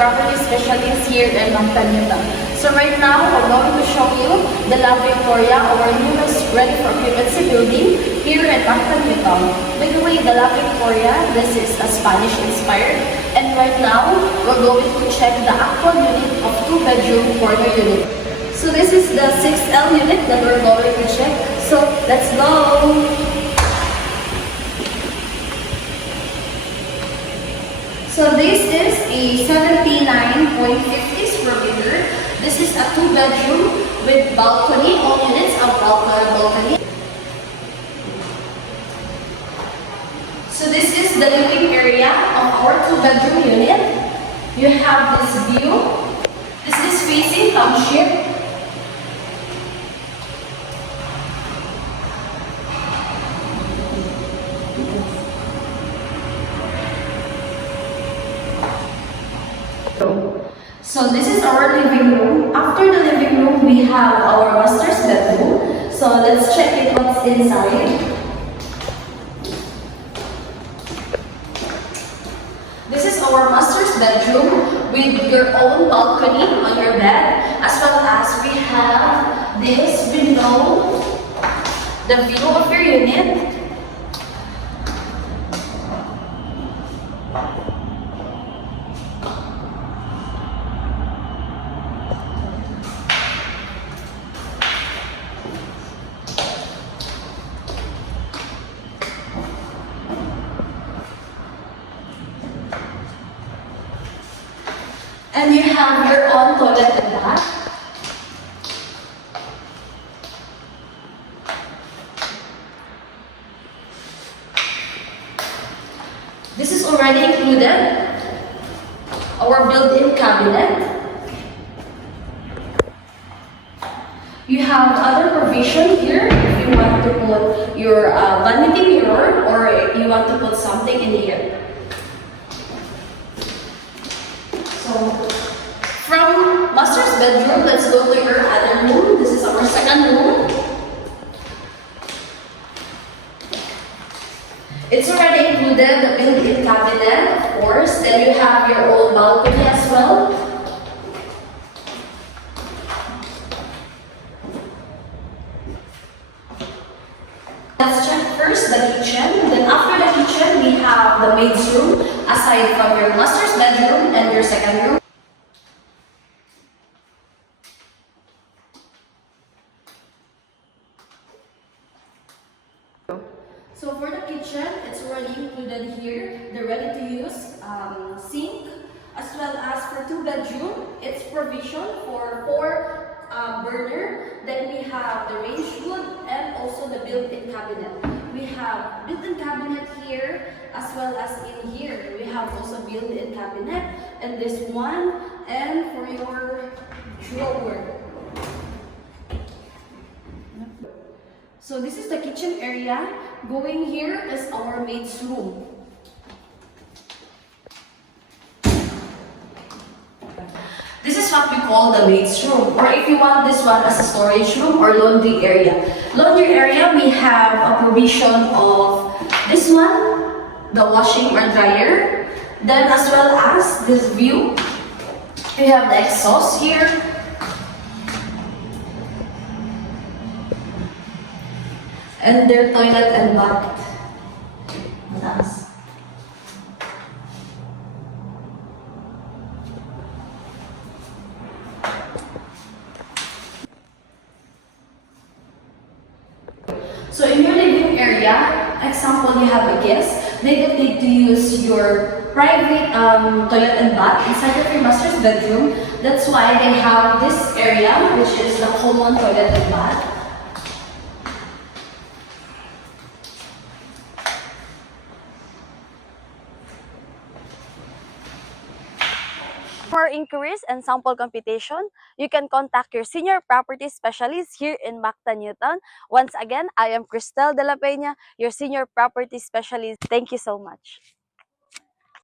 property specialist here in Mactanita. So right now, we're going to show you the La Victoria, our newest ready for occupancy building here in Mactanita. By the way, the La Victoria, this is a Spanish-inspired, and right now, we're going to check the actual unit of 2-bedroom corner unit. So this is the 6L unit that we're going to check. So let's go! So this is a 79.50 square meter. This is a 2-bedroom with balcony. All units have balcony. So this is the living area of our 2-bedroom unit. You have this view. This is facing township. So this is our living room. After the living room, we have our master's bedroom. So let's check it what's inside. This is our master's bedroom with your own balcony on your bed, as well as we have this window, the view of your unit. And you have your own toilet and bath. This is already included, our built-in cabinet. You have other provision here if you want to put your vanity mirror or you want to put something in here. So, from master's bedroom, let's go to your other room. This is our second room. It's already included the built-in cabinet, of course. Then you have your own balcony as well. Let's check first the kitchen. Then after the kitchen, we have the maid's room, aside from your master's bedroom and your second room. So for the kitchen, it's already included here, the ready-to-use sink, as well as for 2-bedroom, it's provision for 4 burner. Then we have the range hood and also the built-in cabinet. We have built-in cabinet here as well as in here. We have also built-in cabinet and this one, and for your drawer. So this is the kitchen area. Going here is our maid's room. This is what we call the maid's room, or if you want this one as a storage room or laundry area. Laundry area, we have a provision of this one, the washing or dryer. Then as well as this view, we have the exhaust here. And their toilet and bath. Mataas. So in your living area, example, you have a guest, they don't need to use your private toilet and bath inside of your master's bedroom. That's why they have this area, which is the common toilet and bath. For inquiries and sample computation, you can contact your senior property specialist here in Mactan, Newton. Once again, I am Cristel de la Peña, your senior property specialist. Thank you so much.